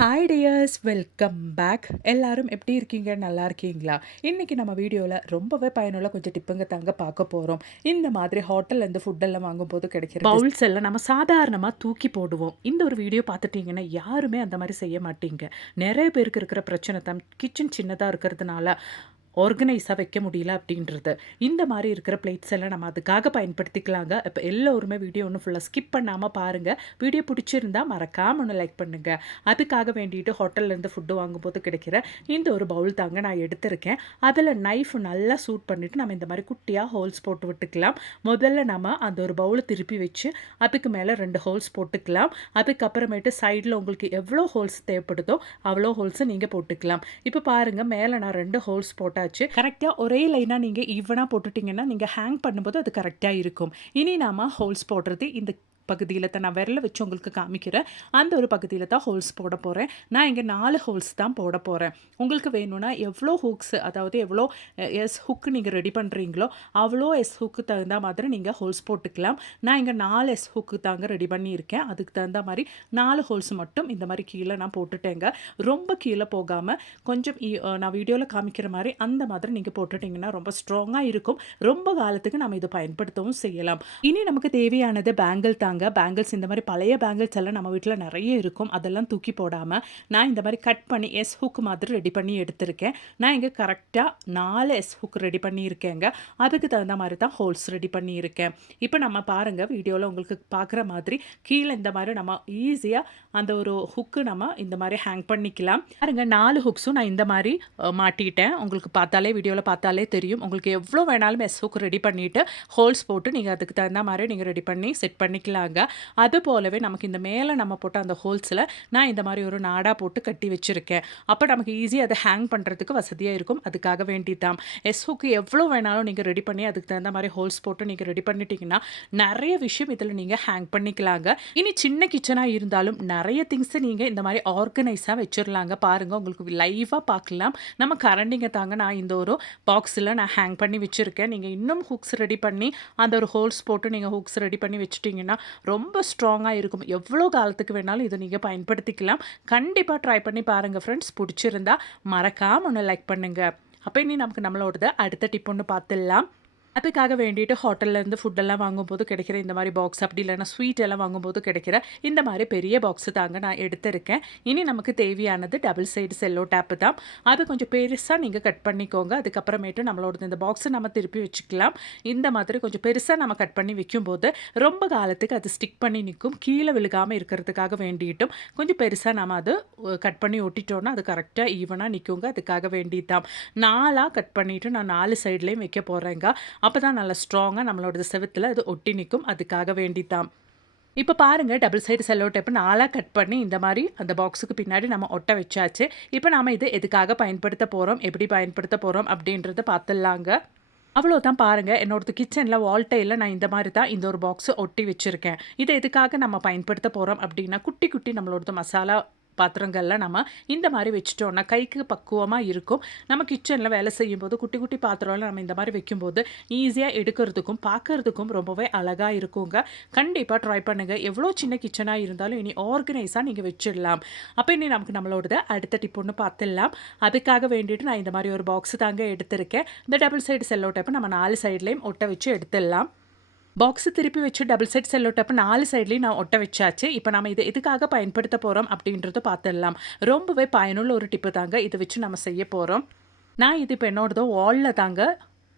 Hi tears, welcome back. எல்லாரும் எப்படி இருக்கீங்க? நல்லா இருக்கீங்களா? இன்னைக்கு நம்ம வீடியோவில் ரொம்பவே பயனுள்ள கொஞ்சம் டிப்புங்க தாங்க பார்க்க போகிறோம். இந்த மாதிரி ஹோட்டல்லேருந்து ஃபுட்டெல்லாம் வாங்கும்போது கிடைக்கிற பவுல்ஸ் எல்லாம் நம்ம சாதாரணமாக தூக்கி போடுவோம். இந்த ஒரு வீடியோ பார்த்துட்டிங்கன்னா யாருமே அந்த மாதிரி செய்ய மாட்டீங்க. நிறைய பேருக்கு இருக்கிற பிரச்சனை தான் கிச்சன் சின்னதாக இருக்கிறதுனால ஆர்கனைஸாக வைக்க முடியல அப்படின்றது. இந்த மாதிரி இருக்கிற பிளேட்ஸ் எல்லாம் நம்ம அதுக்காக பயன்படுத்திக்கலாங்க. இப்போ எல்லோருமே வீடியோ ஒன்று ஃபுல்லாக ஸ்கிப் பண்ணாமல் பாருங்கள். வீடியோ பிடிச்சிருந்தா மறக்காம ஒன்று லைக் பண்ணுங்கள். அதுக்காக வேண்டிட்டு ஹோட்டல்லேருந்து ஃபுட்டு வாங்கும்போது கிடைக்கிற இந்த ஒரு பவுல் தாங்க நான் எடுத்திருக்கேன். அதில் நைஃப் நல்லா சூட் பண்ணிவிட்டு நம்ம இந்த மாதிரி குட்டியாக ஹோல்ஸ் போட்டு விட்டுக்கலாம். முதல்ல நம்ம அந்த ஒரு பவுலை திருப்பி வச்சு அதுக்கு மேலே 2 ஹோல்ஸ் போட்டுக்கலாம். அதுக்கப்புறமேட்டு சைடில் உங்களுக்கு எவ்வளோ ஹோல்ஸ் தேவைப்படுதோ அவ்வளோ ஹோல்ஸை நீங்கள் போட்டுக்கலாம். இப்போ பாருங்கள், மேலே நான் 2 ஹோல்ஸ் போட்டாச்சு. கரெக்டாக ஒரே லைனாக நீங்கள் ஈவனாக போட்டுட்டிங்கன்னா நீங்கள் ஹேங் பண்ணும்போது அது கரெக்டாக இருக்கும். இனி நாம ஹோல்ஸ் போடுறது இந்த பகுதியில் தான் நான் விரல வச்சு உங்களுக்கு காமிக்கிறேன். அந்த ஒரு பகுதியில் தான் ஹோல்ஸ் போட போகிறேன். நான் இங்கே 4 ஹோல்ஸ் தான் போட போகிறேன். உங்களுக்கு வேணும்னா எவ்வளோ ஹூக்ஸ், அதாவது எவ்வளோ எஸ் ஹுக்கு நீங்கள் ரெடி பண்ணுறீங்களோ அவ்வளோ எஸ் ஹுக்கு தகுந்த மாதிரி நீங்கள் ஹோல்ஸ் போட்டுக்கலாம். நான் இங்கே 4 எஸ் ஹுக்கு தாங்க ரெடி பண்ணியிருக்கேன். அதுக்கு தகுந்த மாதிரி 4 ஹோல்ஸ் மட்டும் இந்த மாதிரி கீழே நான் போட்டுட்டேங்க. ரொம்ப கீழே போகாமல் கொஞ்சம் நான் வீடியோவில் காமிக்கிற மாதிரி அந்த மாதிரி நீங்கள் போட்டுட்டிங்கன்னா ரொம்ப ஸ்ட்ராங்காக இருக்கும். ரொம்ப காலத்துக்கு நம்ம இதை பயன்படுத்தவும் செய்யலாம். இனி நமக்கு தேவையானது பேங்கிள் தாங்க. பேங்கிள்ஸ் இந்த மாதிரி பழைய பேங்கிள்ஸ் எல்லாம் நம்ம வீட்டில் நிறைய இருக்கும். அதெல்லாம் தூக்கி போடாமல் நான் இந்த மாதிரி கட் பண்ணி எஸ் ஹுக் மாதிரி ரெடி பண்ணி எடுத்திருக்கேன். நான் இங்கே கரெக்டாக 4 எஸ் ஹுக் ரெடி பண்ணியிருக்கேங்க. அதுக்கு தகுந்த மாதிரி தான் ஹோல்ஸ் ரெடி பண்ணியிருக்கேன். இப்போ நம்ம பாருங்கள், வீடியோவில் உங்களுக்கு பார்க்குற மாதிரி கீழே இந்த மாதிரி நம்ம ஈஸியாக அந்த ஒரு ஹுக்கு நம்ம இந்த மாதிரி ஹேங் பண்ணிக்கலாம். பாருங்க, 4 ஹுக்ஸும் நான் இந்த மாதிரி மாட்டிட்டேன். உங்களுக்கு பார்த்தாலே வீடியோவில் பார்த்தாலே தெரியும். உங்களுக்கு எவ்வளோ வேணாலும் எஸ் ஹுக் ரெடி பண்ணிவிட்டு ஹோல்ஸ் போட்டு நீங்கள் அதுக்கு தகுந்த மாதிரி நீங்கள் ரெடி பண்ணி செட் பண்ணிக்கலாங்க. அது போலவே நமக்கு இந்த மேலே நம்ம போட்ட அந்த ஹோல்ஸில் நான் இந்த மாதிரி ஒரு நாடா போட்டு கட்டி வச்சுருக்கேன். அப்போ நமக்கு ஈஸியாக அதை ஹேங் பண்ணுறதுக்கு வசதியாக இருக்கும். அதுக்காக வேண்டிதான் எஸ் ஹுக்கு எவ்வளோ வேணாலும் நீங்கள் ரெடி பண்ணி அதுக்கு தகுந்த மாதிரி ஹோல்ஸ் போட்டு நீங்கள் ரெடி பண்ணிட்டீங்கன்னா நிறைய விஷயம் இதில் நீங்கள் ஹேங் பண்ணிக்கலாங்க. இனி சின்ன கிச்சனாக இருந்தாலும் நிறைய திங்ஸை நீங்கள் இந்த மாதிரி ஆர்கனைஸாக வச்சிடலாங்க. பாருங்கள், உங்களுக்கு லைவாக பார்க்கலாம். நம்ம கரண்டிங்க தாங்க நான் இந்த ஒரு பாக்ஸில் நான் ஹேங் பண்ணி வச்சுருக்கேன். நீங்கள் இன்னும் ஹுக்ஸ் ரெடி பண்ணி அந்த ஒரு ஹோல்ஸ் போட்டு நீங்கள் ஹுக்ஸ் ரெடி பண்ணி வச்சுட்டிங்கன்னா ரொம்ப ஸ்ட்ராங்காக இருக்கும். எவ்வளோ காலத்துக்கு வேணாலும் இதை நீங்கள் பயன்படுத்திக்கலாம். கண்டிப்பாக ட்ரை பண்ணி பாருங்கள் ஃப்ரெண்ட்ஸ். பிடிச்சிருந்தா மறக்காமல் ஒன்று லைக் பண்ணுங்கள். அப்போ இனி நமக்கு நம்மளோடது அடுத்த டிப் ஒன்று பார்த்துடலாம். அதுக்காக வேண்டிட்டு ஹோட்டல்லேருந்து ஃபுட்டெல்லாம் வாங்கும்போது கிடைக்கிற இந்த மாதிரி பாக்ஸ், அப்படி இல்லைனா ஸ்வீட் எல்லாம் வாங்கும்போது கிடைக்கிற இந்த மாதிரி பெரிய பாக்ஸு தாங்க நான் எடுத்திருக்கேன். இனி நமக்கு தேவையானது டபுள் சைடு செல்லோ டேப்பு தான். அது கொஞ்சம் பெருசாக நீங்கள் கட் பண்ணிக்கோங்க. அதுக்கப்புறமேட்டு நம்மளோட இந்த பாக்ஸை நம்ம திருப்பி வச்சுக்கலாம். இந்த மாதிரி கொஞ்சம் பெருசாக நம்ம கட் பண்ணி வைக்கும்போது ரொம்ப காலத்துக்கு அது ஸ்டிக் பண்ணி நிற்கும். கீழே விழுகாமல் இருக்கிறதுக்காக வேண்டிட்டும் கொஞ்சம் பெருசாக நம்ம அது கட் பண்ணி ஒட்டிட்டோன்னா அது கரெக்டாக ஈவனாக நிற்குங்க. அதுக்காக வேண்டிதான் 4ஆக கட் பண்ணிவிட்டு நான் 4 சைட்லேயும் வைக்க போகிறேங்க. அப்போ தான் நல்லா ஸ்ட்ராங்காக நம்மளோட செவுத்தில் அது ஒட்டி நிற்கும். அதுக்காக வேண்டித்தான். இப்போ பாருங்கள், டபுள் சைடு செல்லோ டேப்பு 4ஆக கட் பண்ணி இந்த மாதிரி அந்த பாக்ஸுக்கு பின்னாடி நம்ம ஒட்ட வச்சாச்சு. இப்போ நாம் இது எதுக்காக பயன்படுத்த போகிறோம், எப்படி பயன்படுத்த போகிறோம் அப்படின்றத பார்த்துடலாங்க. அவ்வளோதான். பாருங்கள், என்னோடது கிச்சனில் வால் டைலில் நான் இந்த மாதிரி தான் இந்த ஒரு பாக்ஸு ஒட்டி வச்சுருக்கேன். இதை எதுக்காக நம்ம பயன்படுத்த போகிறோம் அப்படின்னா, குட்டி குட்டி நம்மளோடது மசாலா பாத்திரங்களில் நம்ம இந்த மாதிரி வச்சுட்டோன்னா கைக்கு பக்குவமாக இருக்கும். நம்ம கிச்சனில் வேலை செய்யும்போது குட்டி குட்டி பாத்திரம்லாம் நம்ம இந்த மாதிரி வைக்கும்போது ஈஸியாக எடுக்கிறதுக்கும் பார்க்குறதுக்கும் ரொம்பவே அழகாக இருக்குங்க. கண்டிப்பாக ட்ரை பண்ணுங்கள். எவ்வளோ சின்ன கிச்சனாக இருந்தாலும் இனி ஆர்கனைஸாக நீங்கள் வச்சிடலாம். அப்போ இனி நமக்கு நம்மளோட அடுத்த டிப் ஒன்று பார்த்துடலாம். அதுக்காக வேண்டிட்டு நான் இந்த மாதிரி ஒரு பாக்ஸு தாங்க எடுத்திருக்கேன். இந்த டபுள் சைடு செல்லோ டேப்பை நம்ம 4 சைட்லேயும் ஒட்ட வச்சு எடுத்துடலாம். பாக்ஸு திருப்பி வச்சு டபுள் சைட் செல்லோ டேப்பு 4 சைட்லேயும் நான் ஒட்ட வச்சாச்சு. இப்போ நம்ம இதை எதுக்காக பயன்படுத்த போகிறோம் அப்படின்றத பார்த்துடலாம். ரொம்பவே பயனுள்ள ஒரு டிப்பு தாங்க. இதை வச்சு நம்ம செய்ய போகிறோம். நான் இது இப்போ என்னோடதோ வாலில் தாங்க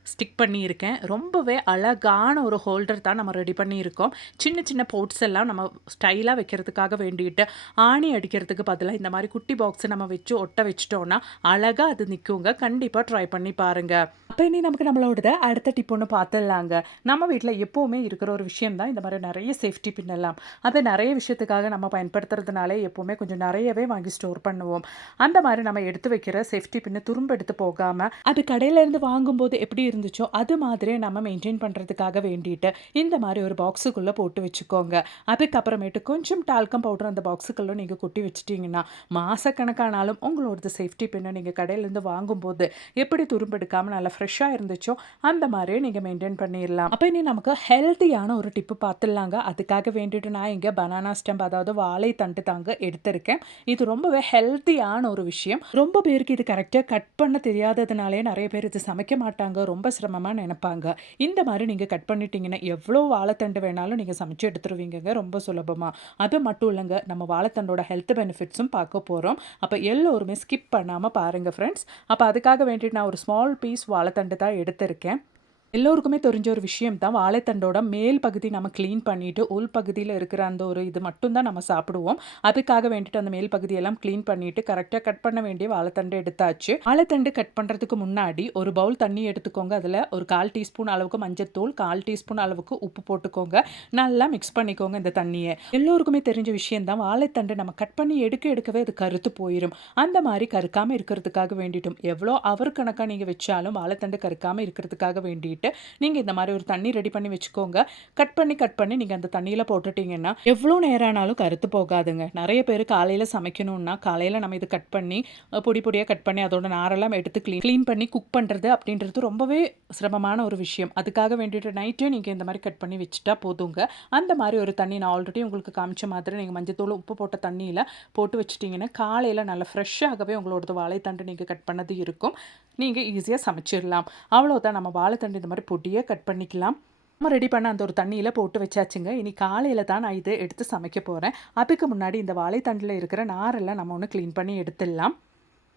ஸ்டிக் பண்ணியிருக்கேன். ரொம்பவே அழகான ஒரு ஹோல்டர் தான் நம்ம ரெடி பண்ணியிருக்கோம். சின்ன சின்ன போட்ஸ் எல்லாம் நம்ம ஸ்டைலாக வைக்கிறதுக்காக வேண்டிட்டு ஆணி அடிக்கிறதுக்கு பதிலாக இந்த மாதிரி குட்டி பாக்ஸை நம்ம வச்சு ஒட்ட வச்சிட்டோன்னா அழகாக அது நிற்குங்க. கண்டிப்பாக ட்ரை பண்ணி பாருங்கள். அப்போ இனி நமக்கு நம்மளோட அடுத்த டிப் ஒன்று பார்த்துடலாங்க. நம்ம வீட்டில் எப்போவுமே இருக்கிற ஒரு விஷயம் தான் இந்த மாதிரி நிறைய சேஃப்டி பின் எல்லாம். அதை நிறைய விஷயத்துக்காக நம்ம பயன்படுத்துறதுனாலே எப்போவுமே கொஞ்சம் நிறையவே வாங்கி ஸ்டோர் பண்ணுவோம். அந்த மாதிரி நம்ம எடுத்து வைக்கிற சேஃப்டி பின்னை துரும்பு எடுத்து போகாமல் அது கடையிலேருந்து வாங்கும்போது எப்படி இருந்துச்சோ அது மாதிரியே நம்ம மெயின்டைன் பண்ணுறதுக்காக வேண்டிட்டு இந்த மாதிரி ஒரு பாக்ஸுக்குள்ளே போட்டு வச்சுக்கோங்க. அதுக்கப்புறமேட்டு கொஞ்சம் டால்கம் பவுடர் அந்த பாக்ஸுக்குள்ளே நீங்கள் கொட்டி வச்சுட்டிங்கன்னா மாதக்கணக்கானாலும் உங்களோடது சேஃப்டி பின்ன நீங்கள் கடையிலேருந்து வாங்கும்போது எப்படி துரும்பெடுக்காமல் நல்லா ஃப்ரெஷ்ஷாக இருந்துச்சோ அந்த மாதிரியே நீங்கள் மெயின்டைன் பண்ணிடலாம். அப்போ இனி நமக்கு ஹெல்த்தியான ஒரு டிப்பு பார்த்துடலாங்க. அதுக்காக வேண்டிட்டு நான் இங்கே பனானா ஸ்டெம்ப், அதாவது வாழைத்தண்டு தாங்க எடுத்திருக்கேன். இது ரொம்பவே ஹெல்த்தியான ஒரு விஷயம். ரொம்ப பேருக்கு இது கரெக்டாக கட் பண்ண தெரியாததுனாலே நிறைய பேர் இது சமைக்க மாட்டாங்க, ரொம்ப சிரமமாக நினைப்பாங்க. இந்த மாதிரி நீங்கள் கட் பண்ணிட்டீங்கன்னா எவ்வளோ வாழைத்தண்டு வேணாலும் நீங்கள் சமைச்சு எடுத்துருவீங்க ரொம்ப சுலபமாக. அது மட்டும் இல்லைங்க, நம்ம வாழைத்தண்டோட ஹெல்த் பெனிஃபிட்ஸும் பார்க்க போகிறோம். அப்போ எல்லோருமே ஸ்கிப் பண்ணாமல் பாருங்கள் ஃப்ரெண்ட்ஸ். அப்போ அதுக்காக வேண்டிட்டு நான் ஒரு ஸ்மால் பீஸ் வாழைத்தண்டு தான் எடுத்திருக்கேன். எல்லோருக்குமே தெரிஞ்ச ஒரு விஷயம் தான், வாழைத்தண்டோட மேல் பகுதி நம்ம க்ளீன் பண்ணிவிட்டு உள் பகுதியில் இருக்கிற அந்த ஒரு இது மட்டும்தான் நம்ம சாப்பிடுவோம். அதுக்காக வேண்டிட்டு அந்த மேல் பகுதியெல்லாம் க்ளீன் பண்ணிவிட்டு கரெக்டாக கட் பண்ண வேண்டிய வாழைத்தண்டு எடுத்தாச்சு. வாழைத்தண்டு கட் பண்ணுறதுக்கு முன்னாடி ஒரு பவுல் தண்ணி எடுத்துக்கோங்க. அதில் ஒரு 1/4 டீஸ்பூன் அளவுக்கு மஞ்சத்தூள், 1/4 டீஸ்பூன் அளவுக்கு உப்பு போட்டுக்கோங்க. நல்லா மிக்ஸ் பண்ணிக்கோங்க இந்த தண்ணியை. எல்லோருக்குமே தெரிஞ்ச விஷயம் தான், வாழைத்தண்டு நம்ம கட் பண்ணி எடுக்கவே அது கருத்து போயிடும். அந்த மாதிரி கருக்காமல் இருக்கிறதுக்காக வேண்டிட்டும் எவ்வளோ அவர் கணக்காக நீங்கள் வச்சாலும் வாழைத்தண்டு கருக்காமல் இருக்கிறதுக்காக வேண்டிட்டு நீங்கள் இந்த மாதிரி ஒரு தண்ணி ரெடி பண்ணி வச்சுக்கோங்க. கட் பண்ணி நீங்கள் அந்த தண்ணியில் போட்டுட்டீங்கன்னா எவ்வளோ நேரம் ஆனாலும் கருத்து போகாதுங்க. நிறைய பேர் காலையில் சமைக்கணும்னா காலையில் நம்ம இது கட் பண்ணி பொடியாக கட் பண்ணி அதோட நாரெல்லாம் எடுத்து க்ளீன் பண்ணி குக் பண்ணுறது அப்படின்றது ரொம்பவே சிரமமான ஒரு விஷயம். அதுக்காக வேண்டிட்டு நைட்டே நீங்கள் இந்த மாதிரி கட் பண்ணி வச்சுட்டா போதுங்க. அந்த மாதிரி ஒரு தண்ணி நான் ஆல்ரெடி உங்களுக்கு காமிச்ச மாதிரி நீங்கள் மஞ்சத்தூள் உப்பு போட்ட தண்ணியில் போட்டு வச்சுட்டிங்கன்னா காலையில் நல்லா ஃப்ரெஷ்ஷாகவே உங்களோட வாழைத்தண்டு நீங்கள் கட் பண்ணது இருக்கும். நீங்கள் ஈஸியாக சமைச்சிடலாம். அவ்வளோதான், நம்ம வாழைத்தண்டு இந்த மாதிரி பொடியாக கட் பண்ணிக்கலாம். நம்ம ரெடி பண்ண அந்த ஒரு தண்ணியில் போட்டு வச்சாச்சுங்க. இனி காலையில் தான் நான் இதை எடுத்து சமைக்க போகிறேன். அதுக்கு முன்னாடி இந்த வாழைத்தண்டில் இருக்கிற நாரெல்லாம் நம்ம ஒன்று க்ளீன் பண்ணி எடுத்துடலாம்.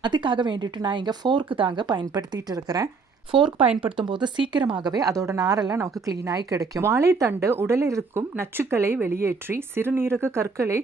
அதுக்காக வேண்டிட்டு நான் இங்கே ஃபோர்க்கு தாங்க பயன்படுத்திகிட்டு இருக்கிறேன். ஃபோர்க் பயன்படுத்தும் போது சீக்கிரமாகவே அதோட நாரெல்லாம் நமக்கு க்ளீனாகி கிடைக்கும். வாழைத்தண்டு உடலில் இருக்கும் நச்சுக்களை வெளியேற்றி சிறுநீரக கற்களை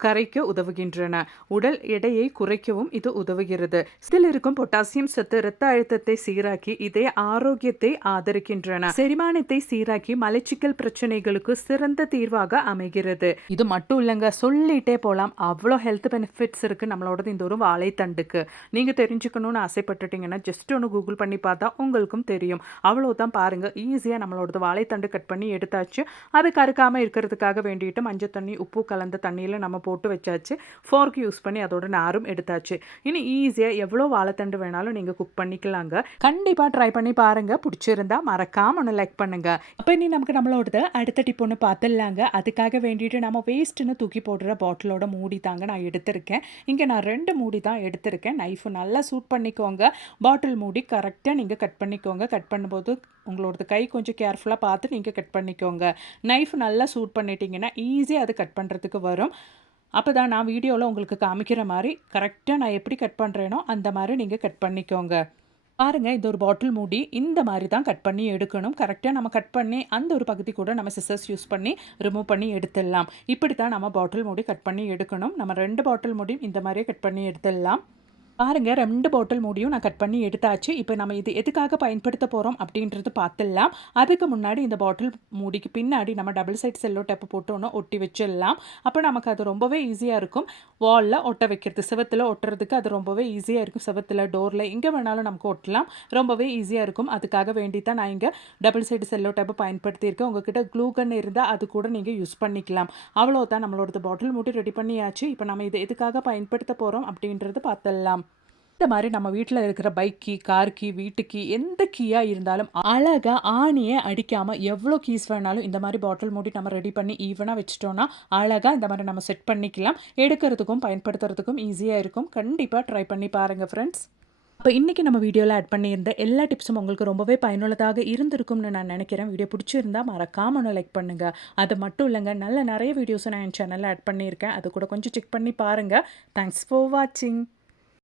கரைக்க உதவுகின்றன. உடல் எடையை குறைக்கவும் இது உதவுகிறது. இதில் இருக்கும் பொட்டாசியம் சத்து இரத்த அழுத்தத்தை சீராக்கி இதய ஆரோக்கியத்தை ஆதரிக்கின்றன. செரிமானத்தை சீராக்கி மலச்சிக்கல் பிரச்சனைகளுக்கு சிறந்த தீர்வாக அமைகிறது. இது மட்டும் இல்லைங்க, சொல்லிட்டே போகலாம். அவ்வளோ ஹெல்த் பெனிஃபிட்ஸ் இருக்குது நம்மளோடது இந்த ஒரு வாழைத்தண்டுக்கு. நீங்கள் தெரிஞ்சுக்கணும்னு ஆசைப்பட்டுட்டீங்கன்னா ஜஸ்ட் ஒன்று கூகுள் பண்ணி பார்த்தா உங்களுக்கும் தெரியும். அவ்வளோதான், பாருங்கள், ஈஸியாக நம்மளோடது வாழைத்தண்டு கட் பண்ணி எடுத்தாச்சு. அது கருக்காமல் இருக்கிறதுக்காக வேண்டிட்டு மஞ்சள் தண்ணி உப்பு கலந்த தண்ணியில் நம்ம போட்டு வச்சாச்சு. ஃபோர்க் யூஸ் பண்ணி அதோட நாரும் எடுத்தாச்சு. இனி ஈஸியாக எவ்வளோ வாழைத்தண்டு வேணாலும் நீங்கள் குக் பண்ணிக்கலாங்க. கண்டிப்பாக ட்ரை பண்ணி பாருங்கள். பிடிச்சிருந்தா மறக்காம ஒன்று லைக் பண்ணுங்க. அப்போ இனி நமக்கு நம்மளோட அடுத்த டிப் ஒன்று பார்த்துடலாங்க. அதுக்காக வேண்டிட்டு நம்ம வேஸ்ட்டுன்னு தூக்கி போடுற பாட்டிலோட மூடி தாங்க நான் எடுத்திருக்கேன். இங்கே நான் 2 மூடி தான் எடுத்திருக்கேன். நைஃபு நல்லா சூட் பண்ணிக்கோங்க. பாட்டில் மூடி கரெக்டாக நீங்கள் கட் பண்ணிக்கோங்க. கட் பண்ணும்போது உங்களோட கை கொஞ்சம் கேர்ஃபுல்லாக பார்த்து நீங்கள் கட் பண்ணிக்கோங்க. நைஃப் நல்லா சூட் பண்ணிட்டீங்கன்னா ஈஸியாக அது கட் பண்ணுறதுக்கு வரும். அப்போ தான் நான் வீடியோவில் உங்களுக்கு காமிக்கிற மாதிரி கரெக்டாக நான் எப்படி கட் பண்ணுறேனோ அந்த மாதிரி நீங்கள் கட் பண்ணிக்கோங்க. பாருங்கள், இது ஒரு பாட்டில் மூடி இந்த மாதிரி தான் கட் பண்ணி எடுக்கணும். கரெக்டாக நம்ம கட் பண்ணி அந்த ஒரு பகுதி கூட நம்ம சிசர்ஸ் யூஸ் பண்ணி ரிமூவ் பண்ணி எடுத்துடலாம். இப்படி தான் நம்ம பாட்டில் மூடி கட் பண்ணி எடுக்கணும். நம்ம 2 பாட்டில் மூடியும் இந்த மாதிரியே கட் பண்ணி எடுத்துடலாம். பாருங்க, 2 பாட்டில் மூடியும் நான் கட் பண்ணி எடுத்தாச்சு. இப்போ நம்ம இது எதுக்காக பயன்படுத்த போகிறோம் அப்படின்றது பார்த்துடலாம். அதுக்கு முன்னாடி இந்த பாட்டில் மூடிக்கு பின்னாடி நம்ம டபுள் சைட் செல்லோ டேப் போட்டு ஒன்று ஒட்டி வச்சிடலாம். அப்போ நமக்கு அது ரொம்பவே ஈஸியாக இருக்கும். வாலில் ஒட்ட வைக்கிறது, செவத்தில் ஒட்டுறதுக்கு அது ரொம்பவே ஈஸியாக இருக்கும். செவத்தில், டோரில், எங்கே வேணாலும் நமக்கு ஒட்டலாம். ரொம்பவே ஈஸியாக இருக்கும். அதுக்காக வேண்டி தான் நான் இங்கே டபுள் சைடு செல்லோ டேப்பை பயன்படுத்தியிருக்கேன். உங்ககிட்ட க்ளூ கன் இருந்தால் அது கூட நீங்கள் யூஸ் பண்ணிக்கலாம். அவ்வளோதான், நம்மளோட பாட்டில் மூடி ரெடி பண்ணியாச்சு. இப்போ நம்ம இது எதுக்காக பயன்படுத்த போகிறோம் அப்படின்றது பார்த்துடலாம். இந்த மாதிரி நம்ம வீட்டில் இருக்கிற பைக் கீ, கார் கீ, வீட்டு கீ, எந்த கீயாக இருந்தாலும் அழகாக ஆணியை அடிக்காமல் எவ்வளோ கீஸ் வேணாலும் இந்த மாதிரி பாட்டில் மூடி நம்ம ரெடி பண்ணி ஈவனாக வச்சிட்டோன்னா அழகாக இந்த மாதிரி நம்ம செட் பண்ணிக்கலாம். எடுக்கிறதுக்கும் பயன்படுத்துறதுக்கும் ஈஸியாக இருக்கும். கண்டிப்பாக ட்ரை பண்ணி பாருங்கள் ஃப்ரெண்ட்ஸ். அப்போ இன்றைக்கி நம்ம வீடியோவில் ஆட் பண்ணியிருந்த எல்லா டிப்ஸும் உங்களுக்கு ரொம்பவே பயனுள்ளதாக இருந்திருக்கும்னு நான் நினைக்கிறேன். வீடியோ பிடிச்சிருந்தா மறக்காம ஒன்று லைக் பண்ணுங்கள். அது மட்டும் இல்லைங்க, நிறைய வீடியோஸும் நான் என் சேனலில் ஆட் பண்ணியிருக்கேன். அது கூட கொஞ்சம் செக் பண்ணி பாருங்கள். தேங்க்ஸ் ஃபார் வாட்சிங்.